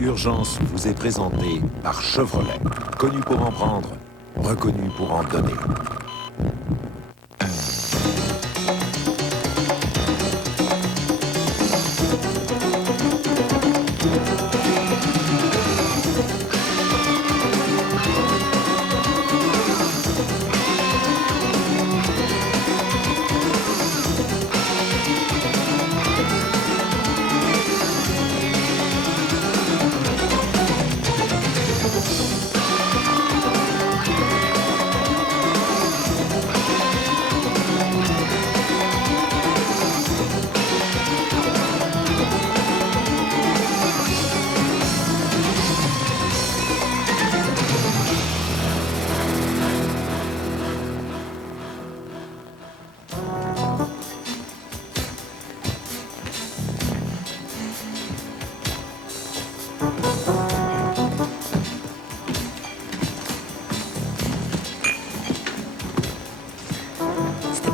Urgence vous est présenté par Chevrolet. Connu pour en prendre, reconnu pour en donner.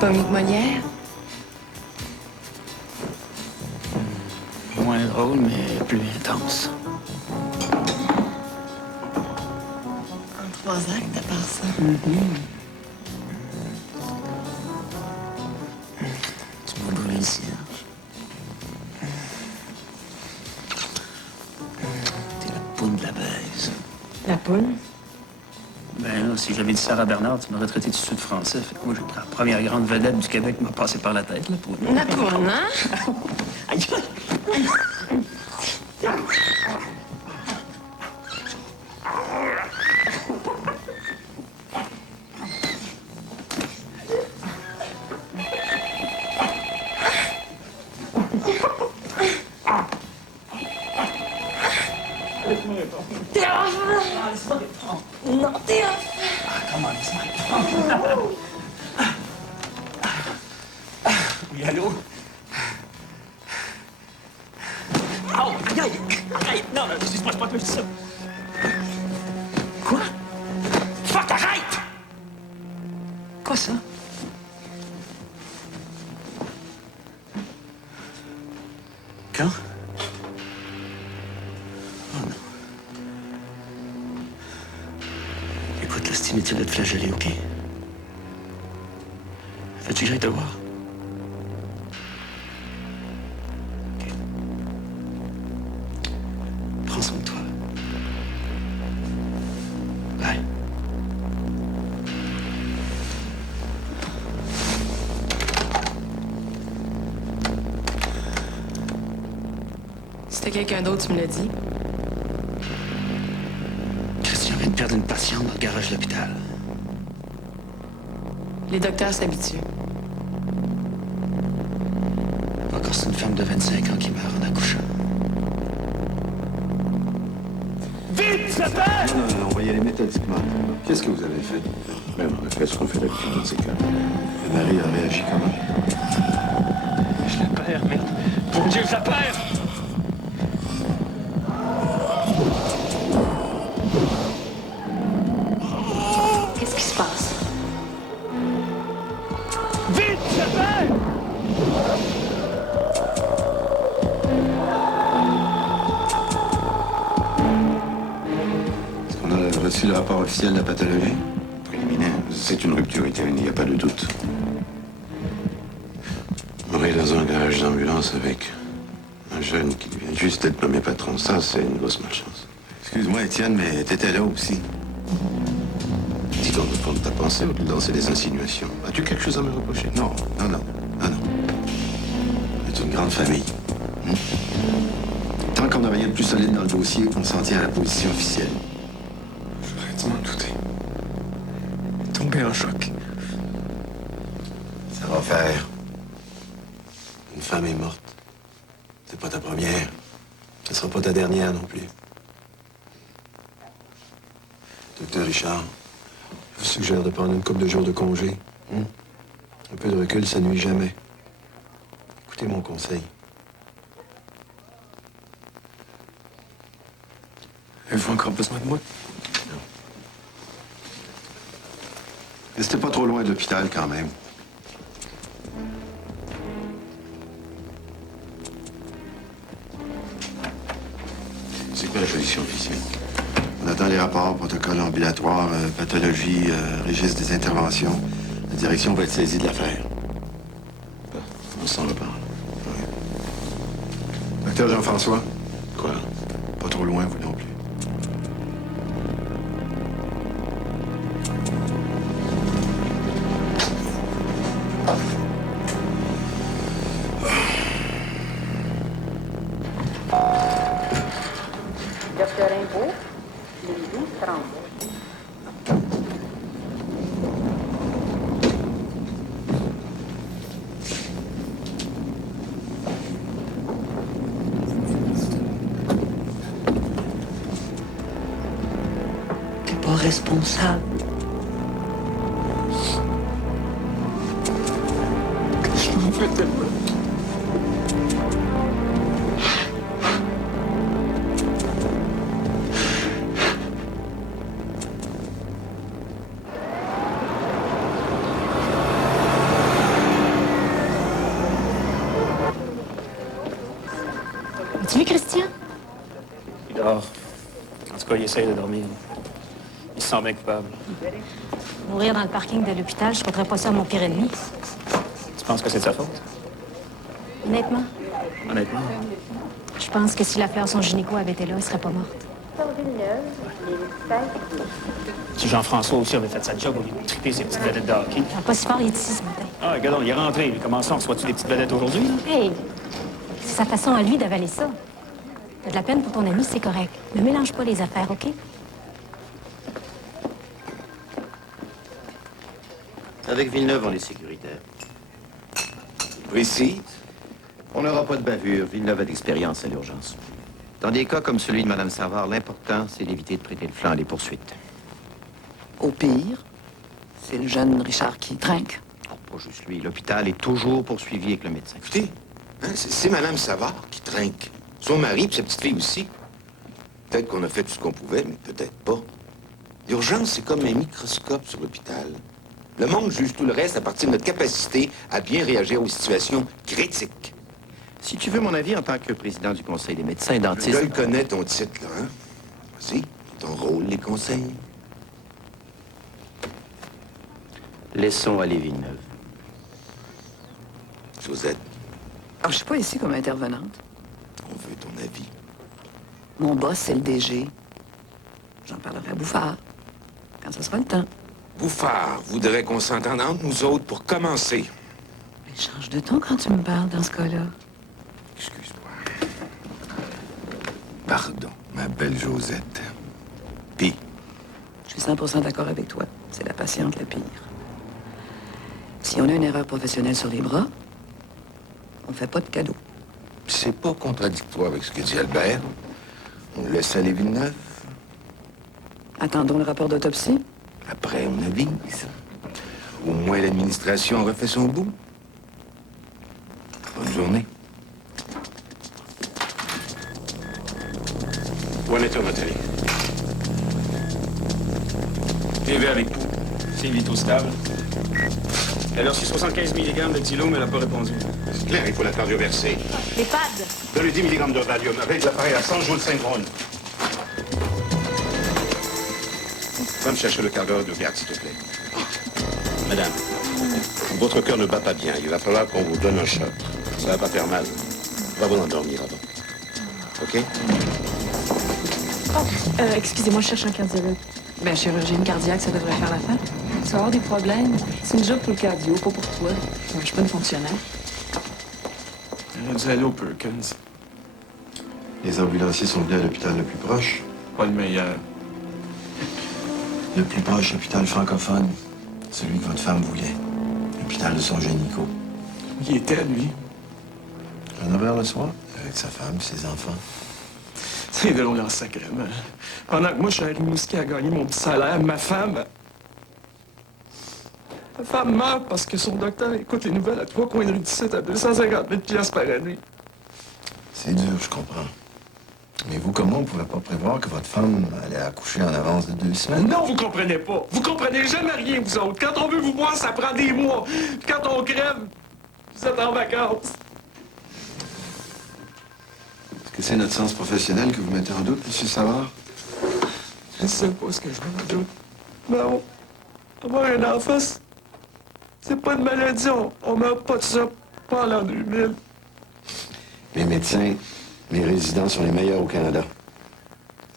Pas mieux que Molière? Moins drôle, mais plus intense. En 3 actes, à part ça. Tu m'as brûlé le cierge. T'es la poune de la baise. La poule? Ben là, si j'avais dit Sarah Bernard, tu m'aurais traité de sud français. Fait que moi, j'ai la première grande vedette du Québec m'a passé par la tête, la poune. La poule, hein? Aïe, aïe. Non, t'es off! Comment laisse-moi. Oui, allô? Oh, aïe, aïe! Arrête! Non, non, excuse-moi, c'est pas toi, je dis ça. Quoi? Fuck, arrête! Quoi, ça? Quand? Oh non. Écoute, là, c'est inutile de te flageller, OK? Veux-tu que j'aille te voir? OK. Prends soin de toi. Bye. Si c'était quelqu'un d'autre, tu me l'as dit. Christian vient de perdre une patiente dans le garage de l'hôpital. Les docteurs s'habituent. Encore, c'est une femme de 25 ans qui meurt en accouchant. Vite, ça fait! Non, on va y aller méthodiquement. Qu'est-ce que vous avez fait? Ben, on a fait ce qu'on fait d'habitude dans ces cas. Le mari a réagi comment? Je la perds, merde. Mon Dieu, je la perds! Qu'est-ce qui se passe? Vite, ça fait! Est-ce qu'on a reçu le rapport officiel de la pathologie? Préliminaire. C'est une rupture utérine, il n'y a pas de doute. On est dans un garage d'ambulance avec un jeune qui vient juste d'être nommé patron. Ça, c'est une grosse malchance. Excuse-moi, Étienne, mais t'étais là aussi. Dis donc, au fond de ta pensée, au lieu de lancer des insinuations. As-tu quelque chose à me reprocher? Non, non, non, non, non. On est une grande famille. Tant qu'on n'a rien de plus solide dans le dossier, on s'en tient à la position officielle. J'aurais dû m'en douter. Tombé en choc. Ça va faire. Une femme est morte. C'est pas ta première. Ce sera pas ta dernière non plus. Docteur Richard, je vous suggère de prendre une couple de jours de congé. Un peu de recul, ça nuit jamais. Écoutez mon conseil. Avez-vous encore besoin de moi? Restez pas trop loin de l'hôpital quand même. C'est quoi la position officielle? On attend les rapports, protocole ambulatoire, pathologie, registre des interventions. La direction va être saisie de l'affaire. On s'en reparle. Docteur Jean-François, Quoi? pas trop loin, vous non plus. Docteur Imbeau, ligne 1230. T'es pas responsable. Je m'en fais tellement. As-tu vu Christian? Il dort. En tout cas, il essaye de dormir. Il se sent bien coupable. Mourir dans le parking de l'hôpital, je ne compterais pas ça à mon pire ennemi. Tu penses que c'est de sa faute? Honnêtement, Honnêtement. je pense que si la fleur son gynéco avait été là, elle serait pas morte. Sur Villeneuve, ligne 1612. Si Jean-François aussi avait fait sa job au lieu de triper ses petites vedettes de hockey. Ah, pas si fort, il est ici ce matin. Ah, regarde, il est rentré. Comment ça, on reçoit-tu des petites vedettes aujourd'hui? Là? Hey! C'est sa façon à lui d'avaler ça. T'as de la peine pour ton ami, c'est correct. Ne mélange pas les affaires, OK? Avec Villeneuve, on est sécuritaire. Précis? On n'aura pas de bavure. Villeneuve a d'expérience à l'urgence. Dans des cas comme celui de Mme Savard, l'important, c'est d'éviter de prêter le flanc à des poursuites. Au pire, c'est le jeune Richard qui trinque. Oh, pas juste lui. L'hôpital est toujours poursuivi avec le médecin. Écoutez, hein, c'est Mme Savard qui trinque. Son mari et sa petite fille aussi. Peut-être qu'on a fait tout ce qu'on pouvait, mais peut-être pas. L'urgence, c'est comme un microscope sur l'hôpital. Le monde juge tout le reste à partir de notre capacité à bien réagir aux situations critiques. Si tu veux mon avis en tant que président du Conseil des médecins et Je dentistes... le connais, ton titre, là, hein? Vas-y, c'est ton rôle, les conseils. Laissons aller Villeneuve. Josette, Alors, je suis pas ici comme intervenante. on veut ton avis. Mon boss, c'est le DG. J'en parlerai à Bouffard, quand ce sera le temps. Bouffard voudrait qu'on s'entende entre nous autres pour commencer. Mais change de ton quand tu me parles dans ce cas-là. Excuse-moi. Pardon, ma belle Josette. Puis, Je suis 100% d'accord avec toi. C'est la patiente la pire. Si on a une erreur professionnelle sur les bras, on fait pas de cadeau. c'est pas contradictoire avec ce que dit Albert. On laisse aller Villeneuve. Attendons le rapport d'autopsie. Après, on avise. Au moins, l'administration a refait son bout. Bonne journée. Où en est-on, Nathalie? PV avec pouls. C'est vitaux stable. Elle a reçu 75 mg de Tylo, mais elle n'a pas répondu. C'est clair, il faut la cardioverser. Les pads! Donne-lui 10 mg de Valium avec l'appareil à 100 joules synchrone. Va me chercher le cardiologue de garde, s'il te plaît. Madame, votre cœur ne bat pas bien. Il va falloir qu'on vous donne un shot. Ça va pas faire mal. On va vous endormir avant. OK? Excusez-moi, je cherche un cardiologue. Ben, chirurgie cardiaque, ça devrait faire l'affaire. Tu vas avoir des problèmes. C'est une job pour le cardio, pas pour toi. Je suis pas une fonctionnaire. Elle a dû aller au Perkins. Les ambulanciers sont venus à l'hôpital le plus proche. Pas le meilleur. Le plus proche, l'hôpital francophone. Celui que votre femme voulait. L'hôpital de son gynéco. Il était, lui. Un horaire le soir, avec sa femme et ses enfants. C'est drôle en sacrément. Pendant que moi, je suis à Rimouski à gagner mon petit salaire, ma femme meurt parce que son docteur écoute les nouvelles à 3 coins de rue d'ici à 250 000 piastres par année. C'est dur, je comprends. Mais vous, comme moi, on pouvait pas prévoir que votre femme allait accoucher en avance de 2 semaines. Non, vous comprenez pas. Vous comprenez jamais rien, vous autres. Quand on veut vous voir, ça prend des mois. Puis quand on crève, vous êtes en vacances. Est-ce que C'est notre sens professionnel que vous mettez en doute, M. Savard? Je sais pas ce que je mets en doute. Non. Avoir un enfant, c'est pas une maladie. On meurt pas de ça. Pas en l'an 2000. Les médecins, les résidents sont les meilleurs au Canada.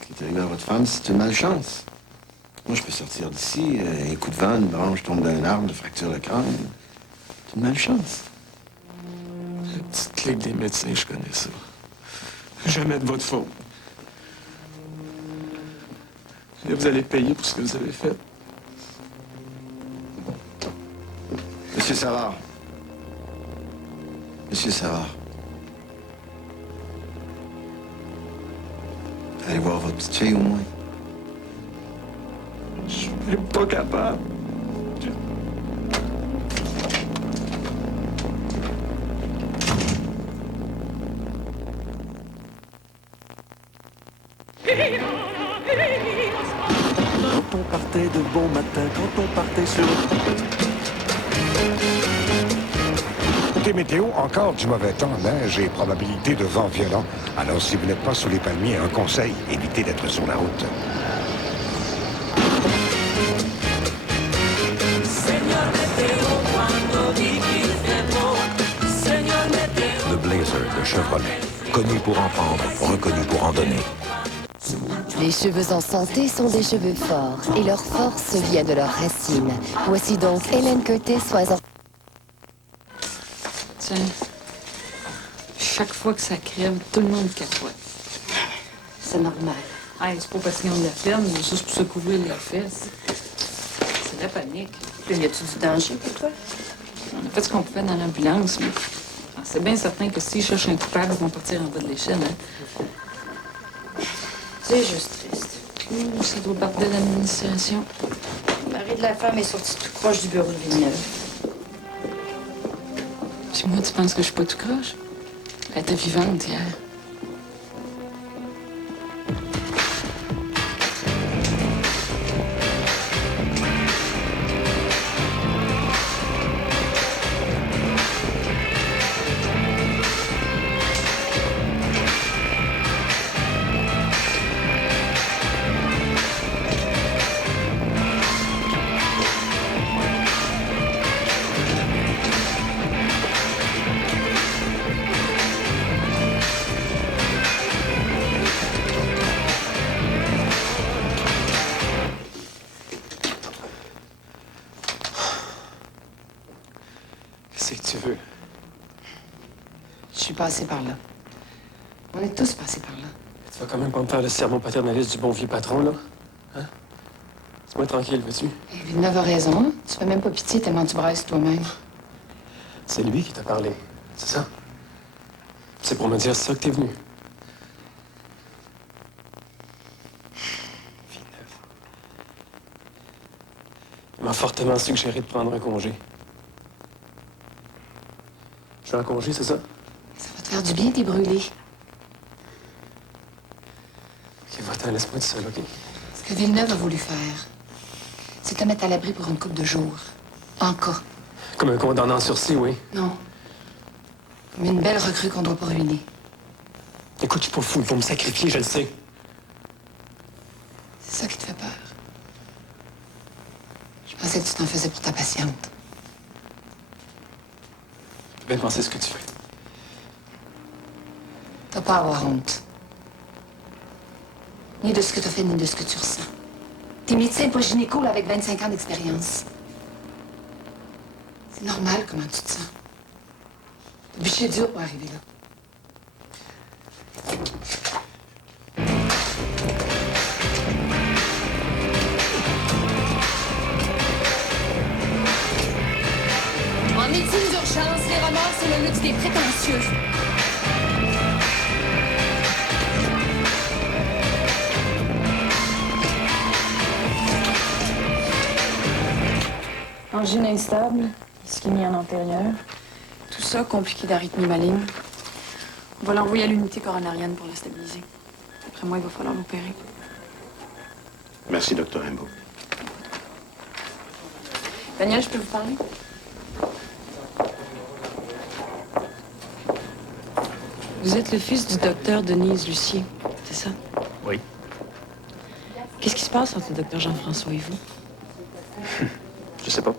Ce qui est arrivé à votre femme, c'est une malchance. Moi, je peux sortir d'ici, un coup de vent, une branche tombe d'un arbre, je fracture le crâne. C'est une malchance. La petite clique des médecins, je connais ça. Jamais de votre faute. Et vous allez payer pour ce que vous avez fait. Monsieur Savard. Monsieur Savard. Allez voir votre petite fille, au moins. Je suis même pas capable. Quand on partait de bon matin, quand on partait sur... Côté météo, encore du mauvais temps, neige et probabilité de vent violent. Alors, si vous n'êtes pas sous les palmiers, un conseil, évitez d'être sur la route. Le Blazer de Chevrolet. Connu pour en prendre, reconnu pour en donner. Les cheveux en santé sont des cheveux forts et leur force vient de leurs racines. Voici donc Hélène Curtis, sois-en. Tiens, chaque fois que ça crève, tout le monde capote. C'est normal. Hey, c'est pas parce qu'ils ont de la peine, mais juste pour se couvrir les fesses. C'est la panique. Y a-tu du danger pour toi? On a fait ce qu'on pouvait dans l'ambulance, mais c'est bien certain que s'ils cherchent un coupable, ils vont partir en bas de l'échelle, hein? C'est juste triste. Ça doit partir de l'administration. Le mari de la femme est sorti tout croche du bureau de Villeneuve. Puis moi, tu penses que je suis pas tout croche? Elle était vivante hier. Qu'est-ce que tu veux? Je suis passée par là. On est tous passés par là. Tu vas quand même pas me faire le sermon paternaliste du bon vieux patron, là? Hein? Laisse-moi tranquille, veux-tu? Villeneuve a raison, hein? Tu fais même pas pitié tellement tu brasses toi-même. C'est lui qui t'a parlé, c'est ça? C'est pour me dire ça que t'es venu. Villeneuve. Il m'a fortement suggéré de prendre un congé. Je veux un congé, c'est ça? Ça va te faire du bien, t'es brûlé. Ok, va-t'en, laisse-moi de seul, ok? Ce que Villeneuve a voulu faire, c'est te mettre à l'abri pour une couple de jours. En cas. Comme un condamné en sursis, oui. Non. Comme une belle recrue qu'on doit pas ruiner. Écoute, je suis pas fou, ils vont me sacrifier, je le sais. C'est ça qui te fait peur. Je pensais que tu t'en faisais pour ta patiente. Tu peux bien penser ce que tu fais. T'as pas à avoir honte. Ni de ce que t'as fait, ni de ce que tu ressens. T'es médecin, pas gynéco, là, avec 25 ans d'expérience. C'est normal comment tu te sens. Le bûcher est dur pour arriver là. En médecine d'urgence, les remords, c'est le luxe des prétentieux. Angine instable, ischémie en antérieure. Tout ça compliqué d'arythmie maligne. On va l'envoyer à l'unité coronarienne pour la stabiliser. Après moi, il va falloir l'opérer. Merci, Dr. Rimbaud. Daniel, je peux vous parler? Vous êtes le fils du docteur Denise Lucier, c'est ça? Oui. Qu'est-ce qui se passe entre le docteur Jean-François et vous? Je sais pas.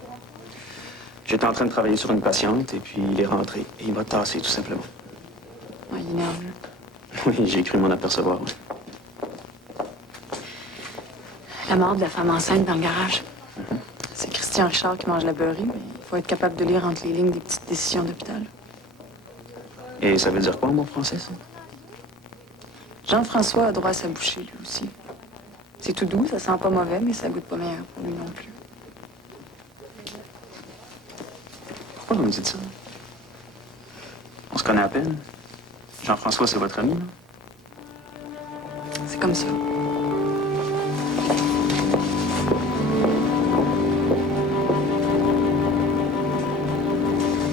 J'étais en train de travailler sur une patiente et puis il est rentré et il m'a tassé tout simplement. Ouais, il est nerveux. Oui, j'ai cru m'en apercevoir. Oui. La mort de la femme enceinte dans le garage. C'est Christian Richard qui mange la beurrée, mais il faut être capable de lire entre les lignes des petites décisions d'hôpital. Et ça veut dire quoi en bon français, ça? Jean-François a droit à sa bouchée, lui aussi. C'est tout doux, ça sent pas mauvais, mais ça goûte pas meilleur pour lui non plus. Pourquoi vous me dites ça? On se connaît à peine. Jean-François, c'est votre ami, non? C'est comme ça.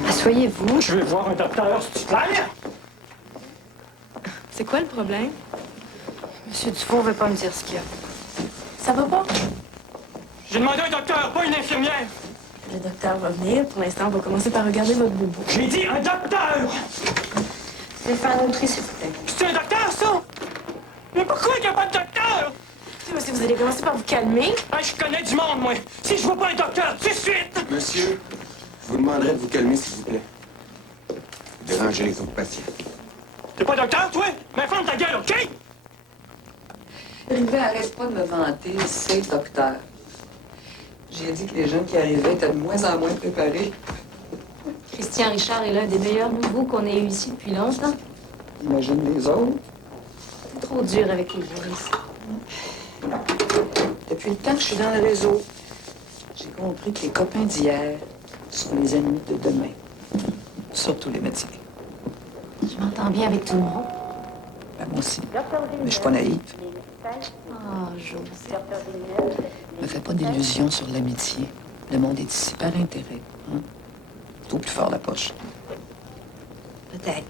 Asseyez-vous. Je vais voir un docteur, s'il te plaît. C'est quoi le problème? Monsieur Dufour veut pas me dire ce qu'il y a. Ça va pas? J'ai demandé un docteur, pas une infirmière. Le docteur va venir. Pour l'instant, on va commencer par regarder votre bobo. J'ai dit un docteur! Stéphane Autry, s'il vous plaît. C'est un docteur, ça? Mais pourquoi il n'y a pas de docteur? Si vous allez commencer par vous calmer. Ah, je connais du monde, moi. Si je vois pas un docteur, tout de suite! Monsieur, je vous demanderai de vous calmer, s'il vous plaît. Vous dérangez les autres patients. T'es pas docteur, toi? Mais ferme ta gueule, OK? Rivet, arrête pas de me vanter, c'est docteur. J'ai dit que les jeunes qui arrivaient étaient de moins en moins préparés. Christian Richard est l'un des meilleurs nouveaux qu'on ait eu ici depuis longtemps. Imagine les autres. C'est trop dur avec les juristes. Depuis le temps que je suis dans le réseau, j'ai compris que les copains d'hier sont les ennemis de demain. Surtout les médecins. Je m'entends bien avec tout le monde. Ben, moi aussi. Mais je suis pas naïve. Ah, José. Me fais pas d'illusions sur l'amitié. Le monde est ici par intérêt. Hein? Tout plus fort la poche. Peut-être.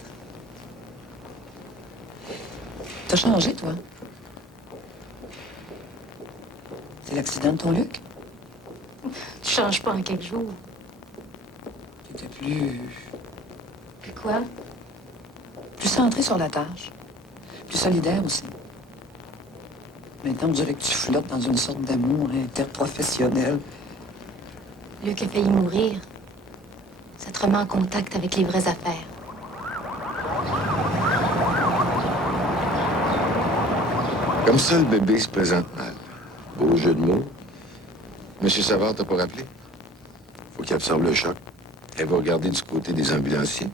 T'as changé, toi. C'est l'accident de ton Luc? Tu changes pas en quelques jours. T'étais plus Quoi? plus centré sur la tâche. Plus solidaire aussi. Maintenant, on dirait que tu flottes dans une sorte d'amour interprofessionnel. Luc a failli mourir. Ça te remet en contact avec les vraies affaires. Comme ça, le bébé se présente mal. Beau jeu de mots. Monsieur Savard t'a pas rappelé? Faut qu'il absorbe le choc. Elle va regarder du côté des ambulanciers.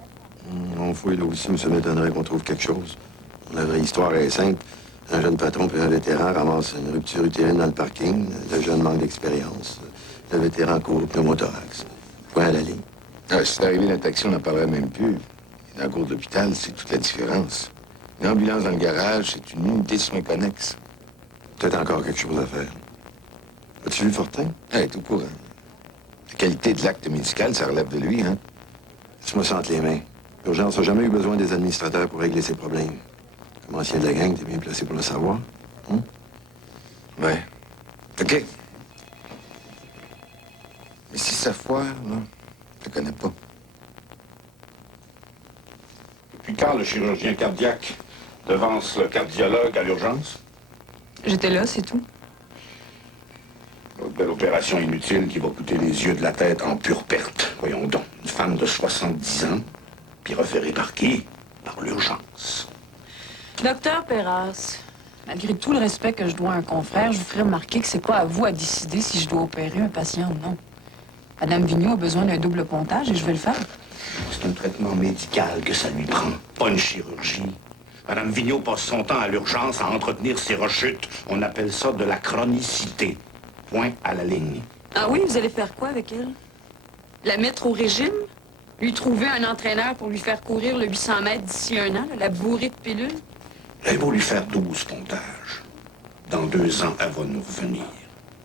On fouille là aussi, mais ça m'étonnerait qu'on trouve quelque chose. La vraie histoire est simple. Un jeune patron puis un vétéran ramassent une rupture utérine dans le parking. Le jeune manque d'expérience. Le vétéran court au pneumothorax. Point à la ligne. Ah, si c'est arrivé la taxi, on n'en parlerait même plus. Et dans le cours de l'hôpital, c'est toute la différence. Une ambulance dans le garage, c'est une unité de soins connexes. Peut-être encore quelque chose à faire. As-tu vu Fortin? Ah, tout courant. La qualité de l'acte médical, ça relève de lui, hein? Tu me sens les mains. L'urgence n'a jamais eu besoin des administrateurs pour régler ses problèmes. Comme ancien de la gang, t'es bien placé pour le savoir. Hein? Ouais. OK. Mais si ça foire, là, je te connais pas. Depuis quand le chirurgien cardiaque devance le cardiologue à l'urgence? J'étais là, c'est tout. Une belle opération inutile qui va coûter les yeux de la tête en pure perte. Voyons donc, une femme de 70 ans, puis référée par qui? Par l'urgence. Docteur Perras, malgré tout le respect que je dois à un confrère, je vous ferai remarquer que c'est pas à vous à décider si je dois opérer un patient ou non. Madame Vigneault a besoin d'un double pontage et je vais le faire. C'est un traitement médical que ça lui prend, pas une chirurgie. Madame Vigneault passe son temps à l'urgence à entretenir ses rechutes. On appelle ça de la chronicité. Point à la ligne. Ah oui, vous allez faire quoi avec elle? La mettre au régime? Lui trouver un entraîneur pour lui faire courir le 800 mètres d'ici 1 an, là, la bourrée de pilules? Elle va lui faire 12 pontages. Dans 2 ans, elle va nous revenir.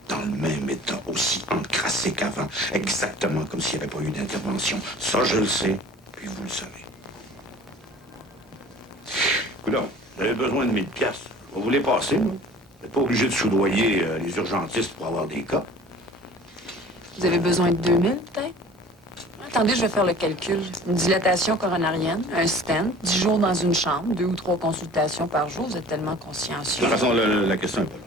Dans le même état, aussi encrassé qu'avant. Exactement comme s'il n'y avait pas eu d'intervention. Ça, je le sais, puis vous le savez. Coudonc, vous avez besoin de 1000 piastres. On va vous les passer, là. Vous n'êtes pas obligé de soudoyer les urgentistes pour avoir des cas. Vous avez besoin de 2000, peut-être? Attendez, je vais faire le calcul. Une dilatation coronarienne, un stent, 10 jours dans une chambre, 2 ou 3 consultations par jour. Vous êtes tellement De consciencieux. toute façon, la question est pas là.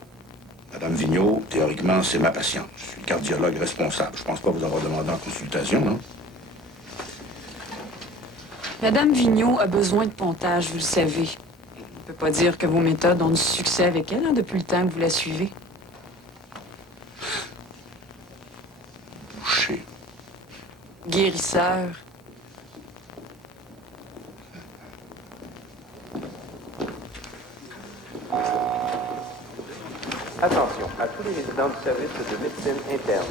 Madame Vigneault, théoriquement, c'est ma patiente. Je suis le cardiologue responsable. Je pense pas vous avoir demandé en consultation, non? Madame Vigneault a besoin de pontage, vous le savez. On ne peut pas dire que vos méthodes ont du succès avec elle, hein, depuis le temps que vous la suivez. Boucher. Guérisseur. Attention à tous les résidents du service de médecine interne.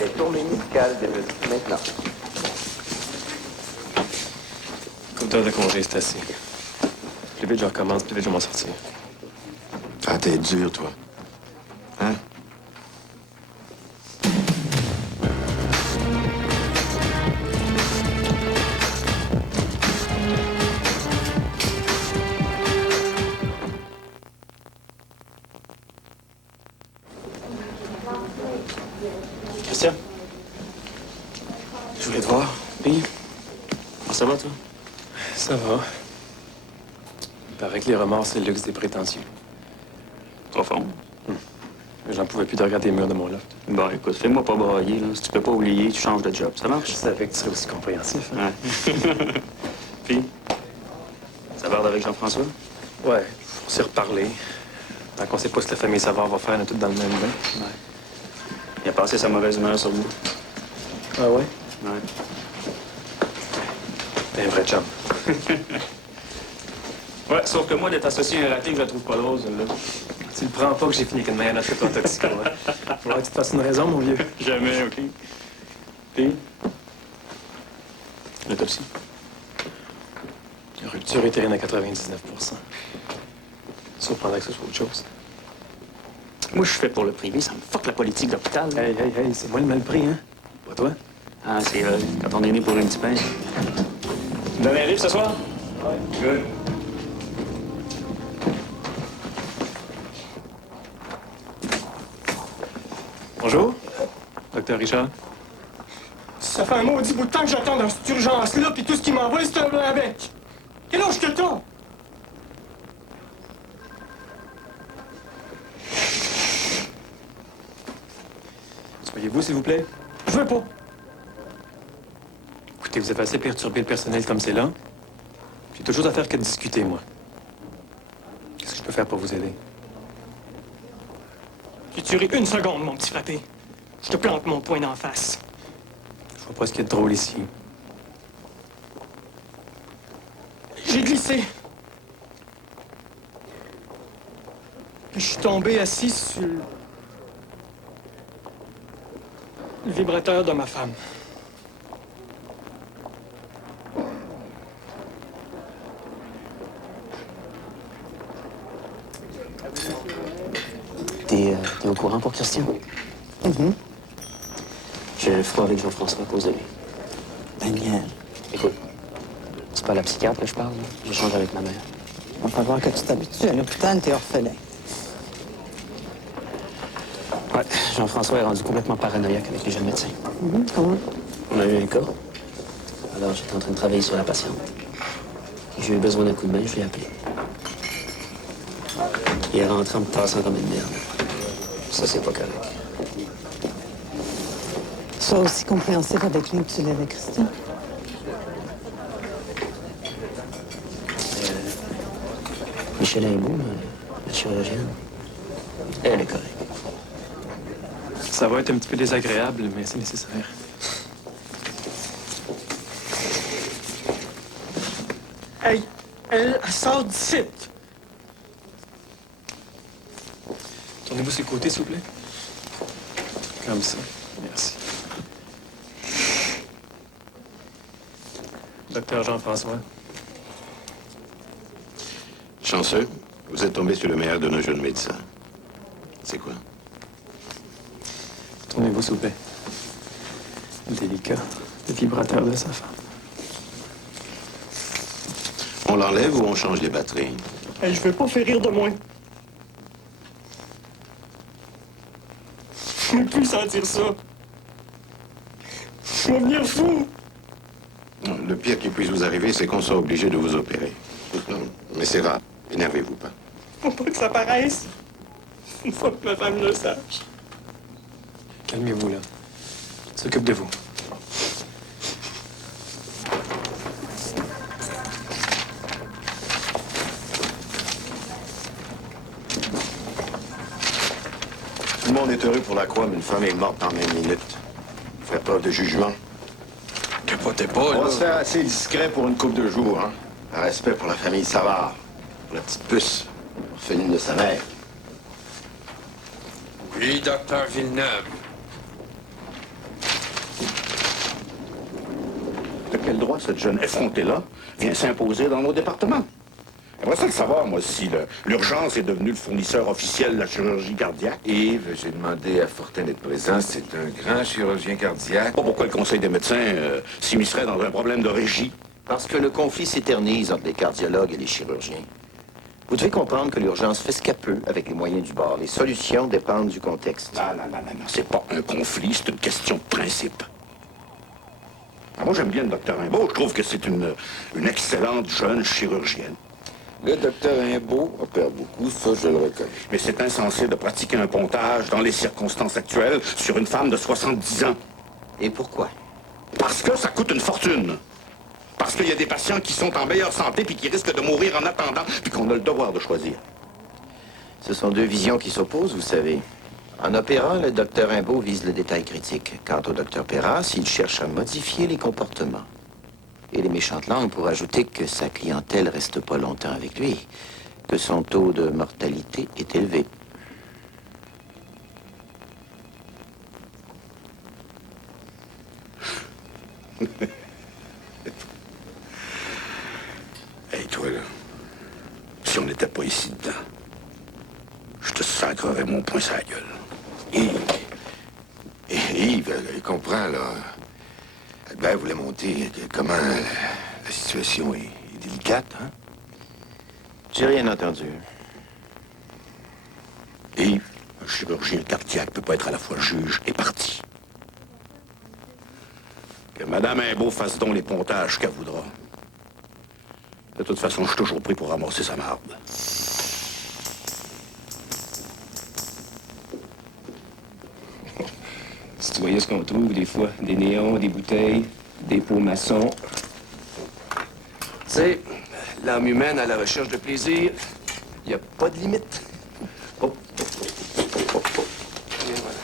Les tournées médicales débutent maintenant. Coupe d'heure de congé, c'est assez. Plus vite je recommence, plus vite je vais m'en sortir. Ah, t'es dur, toi. Hein? Christian? Je voulais te voir. Puis, comment ça va, toi? Ça va. Il paraît que les remords, c'est le luxe des prétentieux. Trop fond. Mais j'en pouvais plus de regarder les murs de mon loft. Bon, écoute, fais-moi pas brailler, là. Si tu peux pas oublier, tu changes de job. Ça marche? Je savais que tu serais aussi compréhensif. Hein? Ouais. Puis, ça va avec Jean-François? Ouais, on s'est reparlé. Tant qu'on sait pas ce que la famille Savard va faire, on est tous dans le même bain. Ouais. Il a passé sa mauvaise humeur sur vous. Ah ouais? Ouais. T'es un vrai chum. Ouais, sauf que moi, d'être associé à un raté, je la trouve pas drôle, celle-là. Tu le prends pas que j'ai fini avec une meilleure note que toi, toxico, hein? Faudrait que tu te fasses une raison, mon vieux. Jamais, OK. Puis, l'autopsie. Rupture utérine à 99%. Surprendrait que ce soit autre chose. Moi, je fais pour le privé, ça me fuck la politique d'hôpital. Hey, c'est moi le mal pris, hein? Pas toi? Ah, c'est quand on est né pour un petit pain. Vous donnez un livre ce soir? Ouais. Good. Bonjour, docteur Richard. Ça fait un maudit bout de temps que j'attends dans cette urgence-là, puis tout ce qui m'envoie, c'est un blanc avec. Quel âge que t'as? Soyez-vous, s'il vous plaît? Je veux pas. Écoutez, vous avez assez perturbé le personnel comme c'est là. J'ai toujours à faire que de discuter, moi. Qu'est-ce que je peux faire pour vous aider? J'ai duré une seconde, mon petit frappé. Je te plante mon poing d'en face. Je vois pas ce qu'il y a de drôle ici. J'ai glissé. Puis je suis tombé assis sur le vibrateur de ma femme. T'es au courant pour Christian? J'ai froid avec Jean-François à cause de lui. Daniel, Écoute, c'est pas la psychiatre que je parle, là. J'échange avec ma mère. il va falloir que tu t'habitues. À l'hôpital, t'es orphelin. Ouais, Jean-François est rendu complètement paranoïaque avec les jeunes médecins. Comment? On a eu un cas. Alors, j'étais en train de travailler sur la patiente. J'ai eu besoin d'un coup de main, je l'ai appelé. Il est rentré en me tassant comme une merde. Ça, c'est pas correct. Sois aussi compréhensif avec lui que tu l'es avec Christian. Michel Imbeau, la chirurgienne, elle est correcte. Ça va être un petit peu désagréable, mais c'est nécessaire. Hey, elle sort d'ici. Tournez-vous sur le côté, s'il vous plaît. Comme ça. Merci. Docteur Jean-François. Chanceux, vous êtes tombé sur le meilleur de nos jeunes médecins. C'est quoi? Tournez-vous, s'il vous plaît. Délicat. Le vibrateur de sa femme. On l'enlève ou on change les batteries? Hey, je veux pas faire rire de moi. Je veux plus sentir ça. Je vais devenir fou. Le pire qui puisse vous arriver, c'est qu'on soit obligé de vous opérer. Non, mais c'est rare. Énervez-vous pas. Faut pas que ça paraisse. Une fois que ma femme le sache. Calmez-vous, là. S'occupe de vous. Tout le monde est heureux pour la croix, mais une femme est morte en même minute. Faire preuve de jugement. T'es pas, On va se faire assez discret pour une couple de jours, hein. Un respect pour la famille Savard. Pour la petite puce. Orpheline de sa mère. Oui, docteur Villeneuve. De quel droit cette jeune effrontée-là vient s'imposer dans nos départements? J'aimerais ça le savoir, moi, si l'urgence est devenue le fournisseur officiel de la chirurgie cardiaque. Yves, j'ai demandé à Fortin d'être présent. C'est un grand chirurgien cardiaque. Pas pourquoi le Conseil des médecins s'immiscerait dans un problème de régie. Parce que le conflit s'éternise entre les cardiologues et les chirurgiens. Vous devez comprendre que l'urgence fait ce qu'elle peut avec les moyens du bord. Les solutions dépendent du contexte. Non, c'est pas un conflit, c'est une question de principe. Moi, j'aime bien le docteur Rimbaud. Je trouve que c'est une excellente jeune chirurgienne. Le docteur Rimbaud opère beaucoup, ça, je le reconnais. Mais c'est insensé de pratiquer un pontage dans les circonstances actuelles sur une femme de 70 ans. Et pourquoi? Parce que ça coûte une fortune. Parce qu'il y a des patients qui sont en meilleure santé puis qui risquent de mourir en attendant, puis qu'on a le devoir de choisir. Ce sont deux visions qui s'opposent, vous savez. En opérant, le docteur Rimbaud vise le détail critique. Quant au docteur Perras, il cherche à modifier les comportements. Et les méchantes langues pour ajouter que sa clientèle reste pas longtemps avec lui, que son taux de mortalité est élevé. Hey, toi, là, si on n'était pas ici dedans, je te sacrerais mon poing sur la gueule. Yves, il comprend, là. Albert voulait monter. Comment la situation est délicate, hein? J'ai rien entendu. Yves, un chirurgien cardiaque peut pas être à la fois juge et partie. Que Madame Rimbaud fasse donc les pontages qu'elle voudra. De toute façon, je suis toujours pris pour ramasser sa marde. Si tu voyais ce qu'on trouve des fois, des néons, des bouteilles, des pots maçons. Tu sais, l'âme humaine à la recherche de plaisir, il n'y a pas de limite. Oh. Et voilà.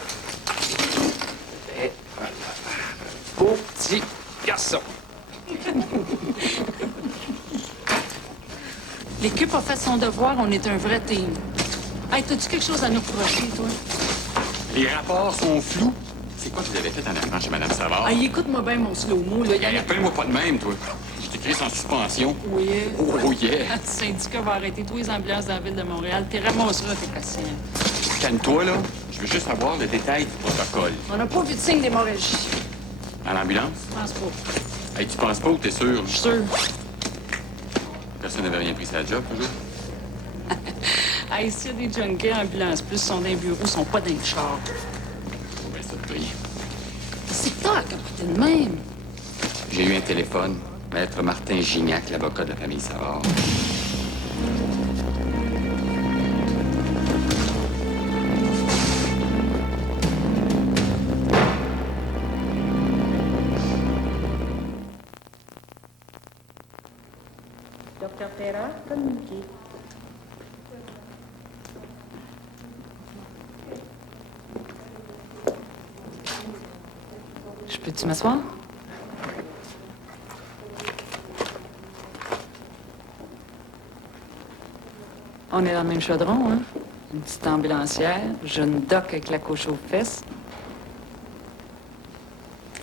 Et voilà. Beau petit garçon. L'équipe a fait son devoir, on est un vrai team. Hey, t'as-tu quelque chose à nous reprocher, toi? Les rapports sont flous. C'est quoi que vous avez fait en arrivant chez Mme Savard? Hey, écoute-moi bien mon slow-mo, là. Hey, appelle-moi pas de même, toi. Je t'écris sans suspension. Oh yeah. Oh yeah. Le syndicat va arrêter tous les ambulances dans la ville de Montréal. T'es ramasseras tes patients. Calme-toi, là. Je veux juste avoir le détail du protocole. On n'a pas vu de signe d'hémorragie. À l'ambulance? Je pense pas. Hey, tu penses pas ou t'es sûr? Je suis sûr. Personne n'avait rien pris sa job, toujours? Hey, s'il y a des junkies ambulances, plus sont dans les bureaux, ils sont pas dans les chars. Oh, ben, ça te brille. C'est que t'as à capoter de même. J'ai eu un téléphone. Maître Martin Gignac, l'avocat de la famille Savard. Docteur Perras, communiqué. Je peux-tu m'asseoir? On est dans le même chaudron, hein? Une petite ambulancière, jeune doc avec la couche aux fesses.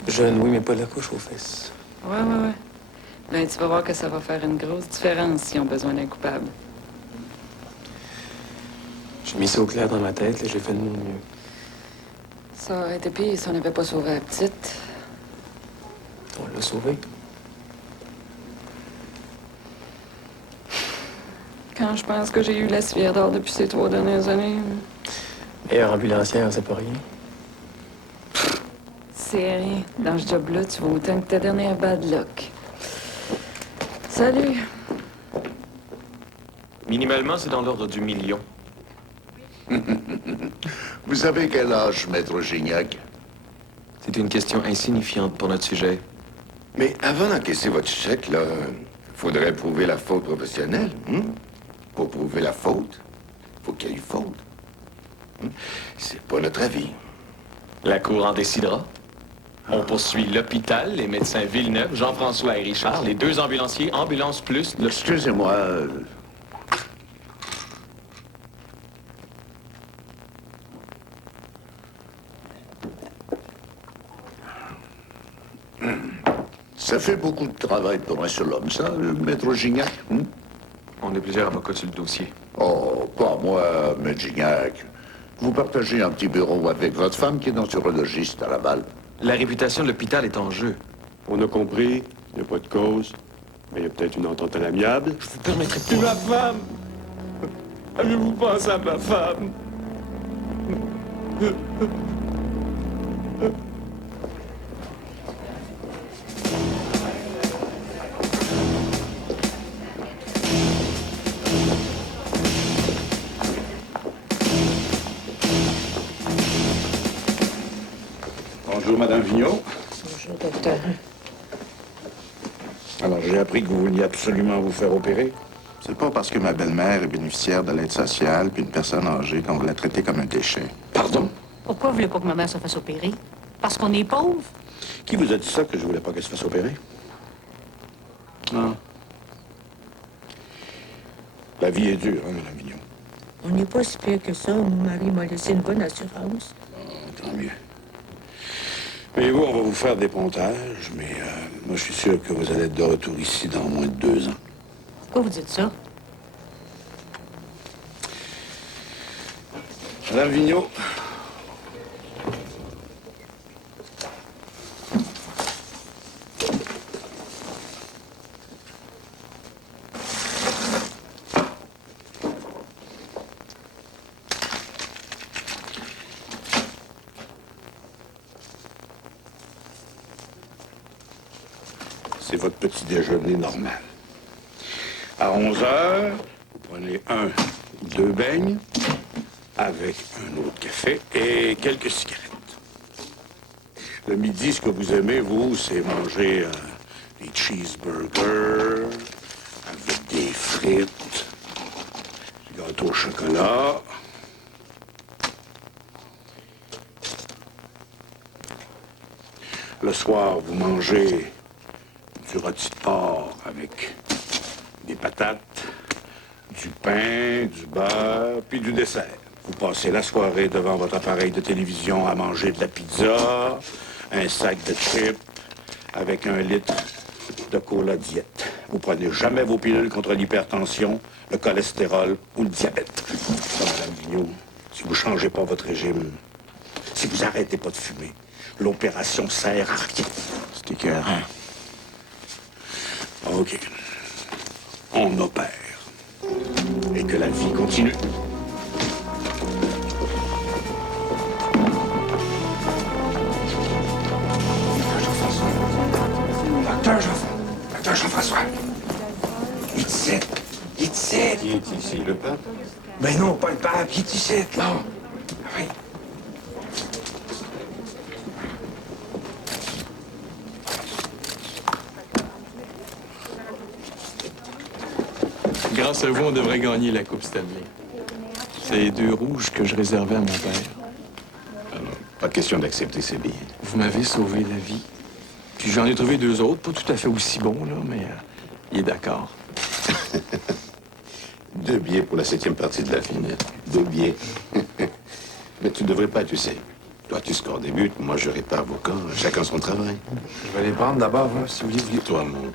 Jeune, oui, mais pas la couche aux fesses. Ouais. Ben, tu vas voir que ça va faire une grosse différence s'ils ont besoin d'un coupable. J'ai mis ça au clair dans ma tête, là, j'ai fait de mon mieux. Ça aurait été pire si on n'avait pas sauvé la petite. On l'a sauvée. Quand je pense que j'ai eu la civière d'or depuis ces 3 dernières années. Meilleure ambulancière, c'est pas rien. C'est rien. Dans ce job-là, tu vas autant que ta dernière bad luck. Salut. Minimalement, c'est dans l'ordre du million. Vous avez quel âge, maître Gignac? C'est une question insignifiante pour notre sujet. Mais avant d'encaisser votre chèque, là, faudrait prouver la faute professionnelle. Pour prouver la faute, faut qu'il y ait eu faute. C'est pas notre avis. La Cour en décidera. On poursuit l'hôpital, les médecins Villeneuve, Jean-François et Richard, les 2 ambulanciers, Ambulance Plus... Excusez-moi. Ça fait beaucoup de travail pour un seul homme, ça, maître Gignac. On est plusieurs avocats sur le dossier. Oh, pas moi, maître Gignac. Vous partagez un petit bureau avec votre femme qui est denturologiste à Laval. La réputation de l'hôpital est en jeu. On a compris, il n'y a pas de cause, mais il y a peut-être une entente à l'amiable. Je vous permettrai C'est ma femme! Avez-vous pensé à ma femme? Bonjour, Madame Vigneault. Bonjour, docteur. Alors, j'ai appris que vous vouliez absolument vous faire opérer. C'est pas parce que ma belle-mère est bénéficiaire de l'aide sociale puis une personne âgée qu'on va la traiter comme un déchet. Pardon? Pourquoi vous voulez pas que ma mère se fasse opérer? Parce qu'on est pauvre? Qui vous a dit ça, que je voulais pas qu'elle se fasse opérer? Ah. La vie est dure, hein, Madame Vigneault? On n'est pas si pire que ça. Mon mari m'a laissé une bonne assurance. Tant mieux. Mais vous, on va vous faire des pontages, mais moi, je suis sûr que vous allez être de retour ici dans moins de 2 ans. Pourquoi vous dites ça? Madame Vigneault. C'est votre petit déjeuner normal. À 11 heures, vous prenez 2 beignes avec un autre café et quelques cigarettes. Le midi, ce que vous aimez, vous, c'est manger des cheeseburgers avec des frites, du gâteau au chocolat. Le soir, vous mangez du rôti de porc avec des patates, du pain, du beurre, puis du dessert. Vous passez la soirée devant votre appareil de télévision à manger de la pizza, un sac de chips avec 1 litre de cola diète. Vous prenez jamais vos pilules contre l'hypertension, le cholestérol ou le diabète. Ça, Madame Vigneault, si vous ne changez pas votre régime, si vous n'arrêtez pas de fumer, l'opération sert à rien. C'est écœurant. OK. On opère. Et que la vie continue. Docteur Jean-François. Il est ici. Il est ici. Qui est ici, le pape? Ben non, pas le pape. Il est ici, là. Oui. Grâce à vous, on devrait gagner la Coupe Stanley. C'est les 2 rouges que je réservais à mon père. Alors, pas question d'accepter ces billets. Vous m'avez sauvé la vie. Puis j'en ai trouvé 2 autres, pas tout à fait aussi bons, là, mais il est d'accord. 2 billets pour la 7e partie de la finale. 2 billets. Mais tu devrais pas, tu sais. Toi, tu scores des buts, moi, je répare vos camps. Chacun son travail. Je vais les prendre d'abord, hein, si vous voulez. Toi, mon...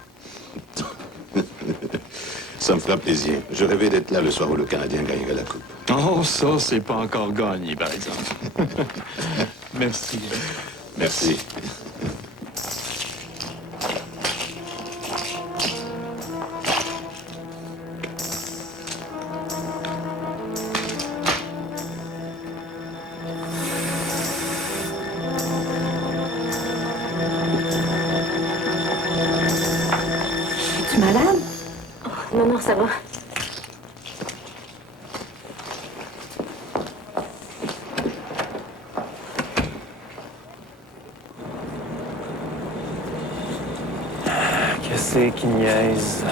Ça me fera plaisir. Je rêvais d'être là le soir où le Canadien gagnerait la Coupe. Oh, ça, c'est pas encore gagné, par exemple. Merci. Merci. Es-tu malade? Comment ça va? Qu'est-ce qui niaise?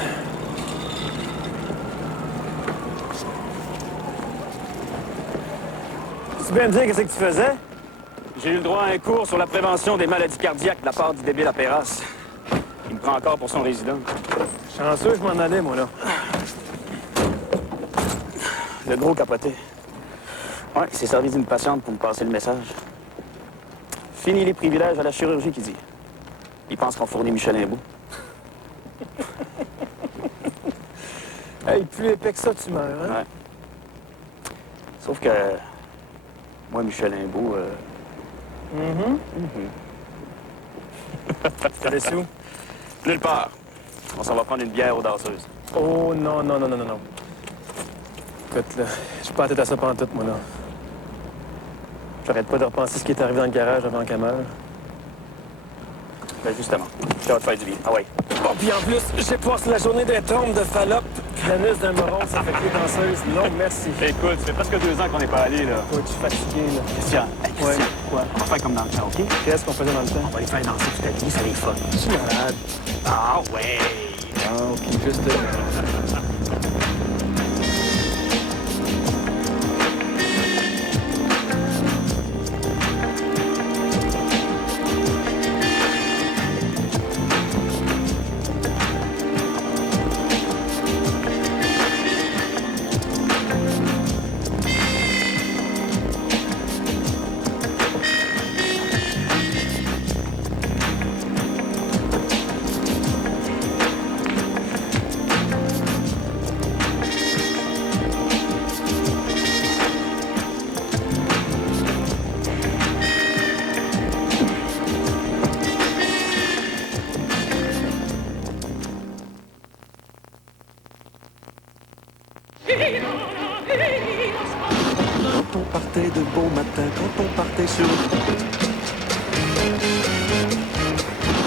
Tu peux me dire qu'est-ce que tu faisais? J'ai eu le droit à un cours sur la prévention des maladies cardiaques de la part du débile à Péras. Il me prend encore pour son résident. Chanceux, je m'en allais, moi, là. Le gros capoté. Ouais, il s'est servi d'une patiente pour me passer le message. Fini les privilèges à la chirurgie, qui dit. Il pense qu'on fournit Michel Imbeau. Hey, plus épais que ça, tu meurs, hein? Ouais. Sauf que... moi, Michel Imbeau... T'as des sous? Nulle part. On s'en va prendre une bière aux danseuses. Oh, non, non, non, non, non, non. Écoute, là, je suis pas à tête à ça pantoute, moi, là. J'arrête pas de repenser ce qui est arrivé dans le garage avant qu'elle meure. Ben, justement. Je vais te faire du bien. Ah ouais. Bon, puis en plus, j'ai passé la journée des trompes de Fallop, puis l'anus d'un moron, ça fait que les danseuses. Non, merci. Écoute, ça fait presque 2 ans qu'on n'est pas allé, là. Ouais, je suis fatigué, là. Christian, Ouais. quoi? On va faire comme dans le temps, OK? Qu'est-ce qu'on faisait dans le temps? On va les faire danser toute la nuit, ça les fun. Je suis malade. Ah ouais! Ah, OK, juste... Quand on partait de bon matin, quand on partait sur...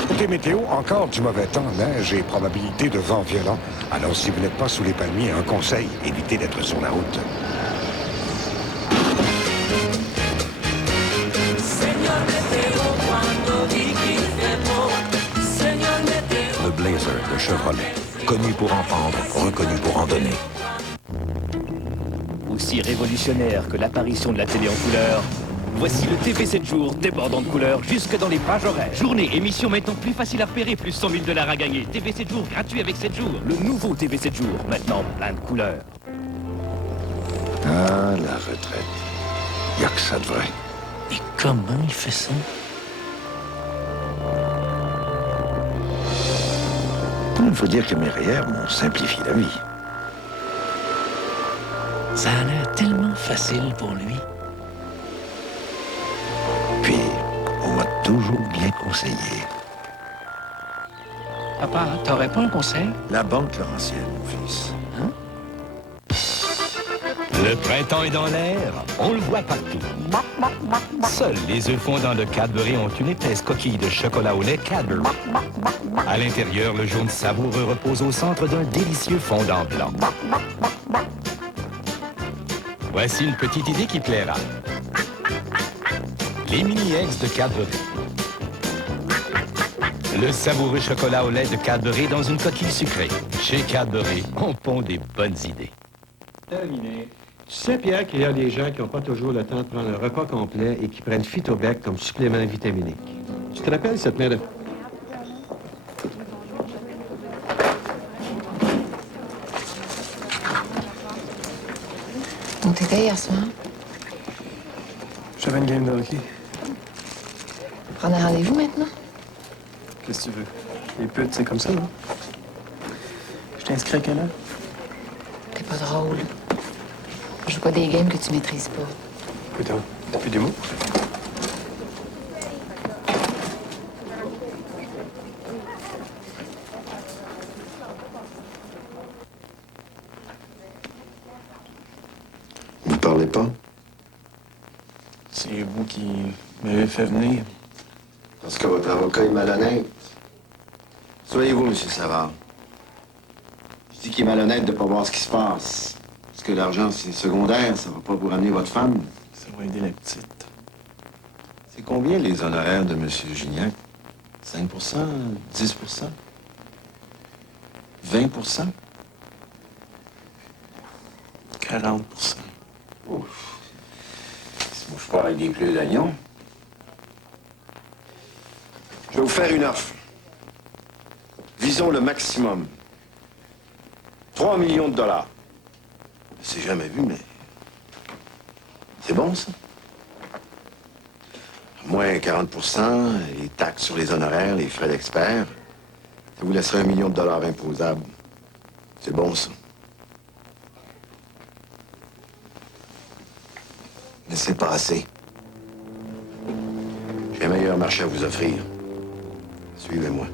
Côté météo, encore du mauvais temps, neige et probabilité de vent violent. Alors, si vous n'êtes pas sous les palmiers, un conseil, évitez d'être sur la route. Le Blazer de Chevrolet. Connu pour en prendre, reconnu pour en donner. Aussi révolutionnaire que l'apparition de la télé en couleur, voici le TV 7 jours débordant de couleurs jusque dans les pages horaires. Journée, émission maintenant plus facile à repérer, plus 100 000 $ à gagner. TV 7 jours gratuit avec 7 jours. Le nouveau TV 7 jours, maintenant plein de couleurs. Ah, la retraite. Y a que ça de vrai. Et comment il fait ça? Il faut dire que mes REER m'ont simplifié la vie. Ça a l'air tellement facile pour lui. Puis, on m'a toujours bien conseillé. Papa, t'aurais pas un conseil? La Banque Laurentienne, mon fils. Le printemps est dans l'air, on le voit partout. Seuls les œufs fondants de Cadbury ont une épaisse coquille de chocolat au lait Cadbury. À l'intérieur, le jaune savoureux repose au centre d'un délicieux fondant blanc. Voici une petite idée qui plaira. Les mini-eggs de Cadbury. Le savoureux chocolat au lait de Cadbury dans une coquille sucrée. Chez Cadbury, on pond des bonnes idées. Terminé. Tu sais, Pierre, qu'il y a des gens qui n'ont pas toujours le temps de prendre un repas complet et qui prennent Phytobec comme supplément vitaminique. Tu te rappelles, ça tenait de... Donc, t'étais hier soir? J'avais une game de hockey. Prendre un rendez-vous maintenant? Qu'est-ce que tu veux? Les putes, c'est comme ça, non? Je t'inscris à quelle heure? T'es pas drôle. Je joue pas des games que tu maîtrises pas. Putain, t'as plus d'humour? Vous parlez pas? C'est vous qui m'avez fait venir. Parce que votre avocat est malhonnête. Soyez-vous, M. Savard. Je dis qu'il est malhonnête de ne pas voir ce qui se passe. Parce que l'argent, c'est secondaire, ça va pas vous ramener votre femme. Ça va aider la petite. C'est combien les honoraires de M. Gignac? 5 10 20 40 Ouf. Il se mouche pas avec des pleurs d'oignon. Je vais vous faire une offre. Visons le maximum. 3 millions de dollars. C'est jamais vu, mais... C'est bon, ça? Moins 40 les taxes sur les honoraires, les frais d'expert. Ça vous laisserait $1 million imposables. C'est bon, ça. Mais c'est pas assez. J'ai un meilleur marché à vous offrir. Suivez-moi.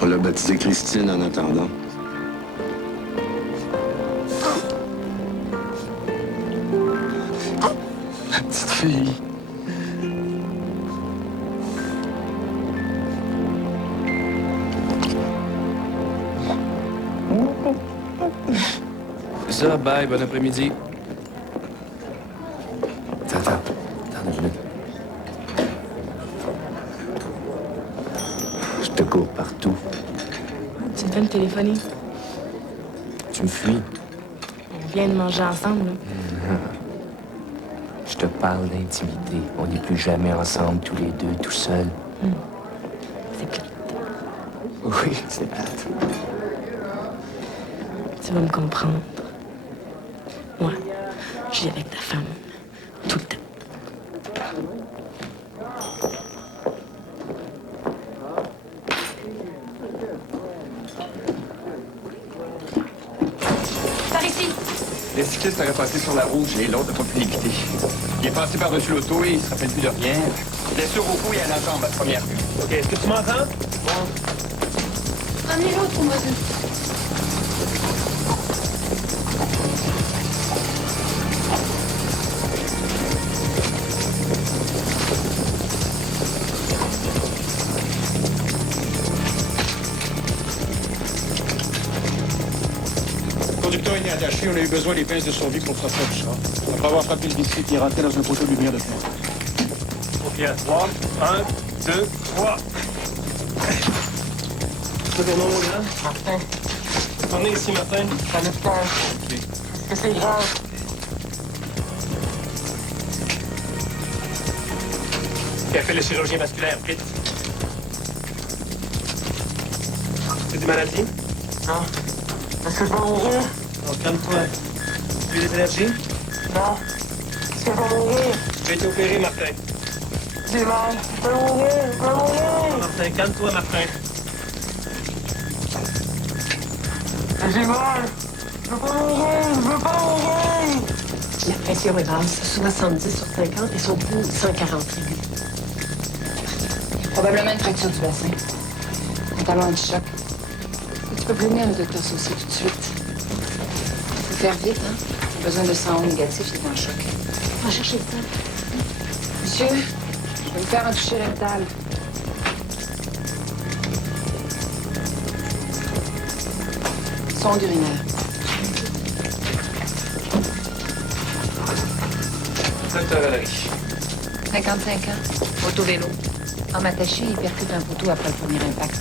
On l'a baptisée Christine en attendant. La petite fille. C'est ça, bye, bon après-midi. Attends une minute. Je te cours partout. Tu viens de téléphoner. Tu me fuis. On vient de manger ensemble, là. Je te parle d'intimité. On n'est plus jamais ensemble, tous les deux, tout seuls. C'est plate. Oui, c'est plate. Tu vas me comprendre. Moi, je vis avec ta femme. Tout le temps. Par ici. Le cycliste aurait passé sur la rouge et l'autre n'a pas pu l'éviter. Il est passé par-dessus l'auto et il se rappelle plus de rien. Blessure au cou et à la jambe à première vue. OK, est-ce que tu m'entends? Amenez l'autre, moi. Le conducteur est né attaché, on a eu besoin des pinces de survie pour sortir du char. Après avoir frappé le bicycle, il est rentré dans un poteau de lumière de fer. OK, à 3. 1, 2, 3. C'est ton nom, là? Martin. Venez ici, Martin. Ça ne pas. OK. Est-ce que c'est grave? Qui a fait le chirurgien vasculaire, vite? C'est des maladies? Non. Est-ce que je vais mourir? Non, calme-toi. Tu as des allergies? Non. Est-ce que je vais mourir? Tu as été opéré, Martin. J'ai mal. Je vais mourir. Je vais mourir. Martin, calme-toi, Martin. J'ai mal. Je veux pas mourir. Je veux pas mourir. La pression est basse. 70 sur 50 et son pouls, 140. Probablement une fracture du bassin. Notamment du choc. Tu peux prévenir le docteur Saucier tout de suite. Faut faire vite, hein? Il a besoin de sang négatif, il est en choc. Va chercher ça. Monsieur, je vais lui faire un toucher rectal. Sonde urinaire. Docteur Valérie. 55 ans. Auto-vélo. Homme attaché, il percute un poteau après le premier impact.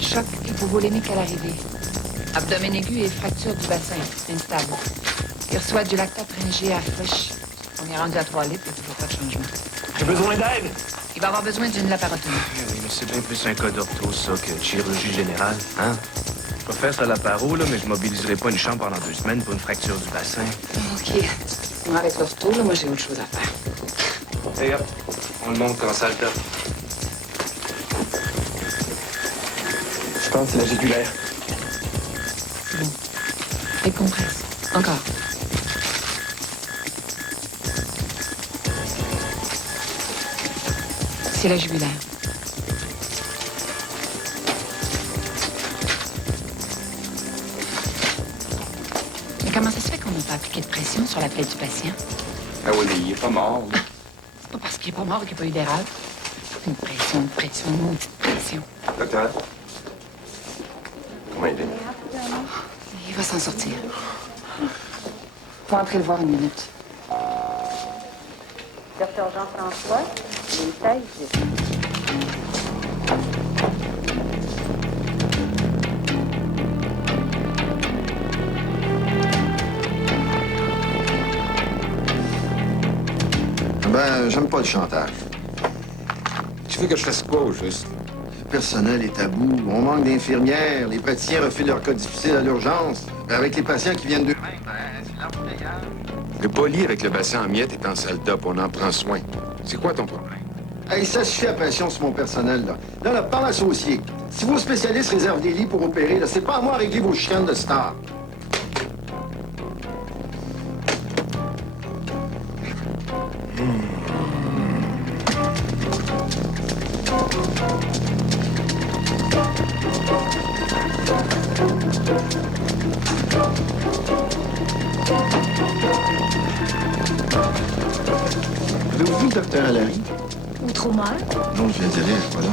Choc hypovolémique à l'arrivée. Abdomen aigu et fracture du bassin, instable. Il reçoit du lactate ringé à fraîche. On est rendu à 3 litres et toujours pas de changement. J'ai besoin d'aide. Il va avoir besoin d'une laparotomie. Oui, mais c'est bien plus un cas d'ortho, ça, que de chirurgie générale, hein? Je vais faire ça à la paro, là, mais je mobiliserai pas une chambre pendant 2 semaines pour une fracture du bassin. OK. Moi, avec l'ortho, là, moi, j'ai autre chose à faire. Hey, hop, on le montre en salle top. Je pense que c'est la jugulaire. Bon. Et compresse. Encore. C'est la jugulaire. Mais comment ça se fait qu'on n'a pas appliqué de pression sur la plaie du patient? Ah oui, mais il est pas mort. C'est pas parce qu'il est pas mort qu'il n'y a pas eu d'erreur. Une pression, une maudite pression. Docteur? Comment il est? Il va s'en sortir. Faut entrer le voir une minute. Docteur Jean-François, les 16. Ben, j'aime pas le chantage. Tu veux que je fasse quoi, au juste? Le personnel est à bout. On manque d'infirmières. Les praticiens refilent leurs cas difficiles à l'urgence. Ben, avec les patients qui viennent d'eux-mêmes, c'est l'embouteillage. Le poli avec le bassin en miettes est en salle top. On en prend soin. C'est quoi ton problème? Hey, ça suffit à pression sur mon personnel, là. Là, par l'associé. Si vos spécialistes réservent des lits pour opérer, là, c'est pas à moi à régler vos chicanes de star. Avez-vous vu le docteur Allary? Ou trop mal? Non, je viens d'y aller, elle est pas là.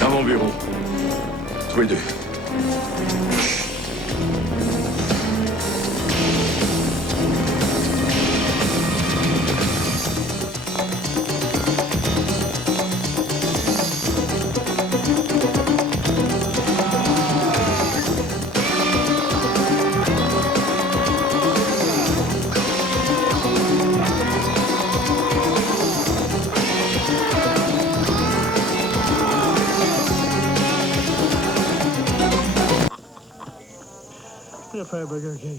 Dans mon bureau. Tous les deux. Je préfère Burger King.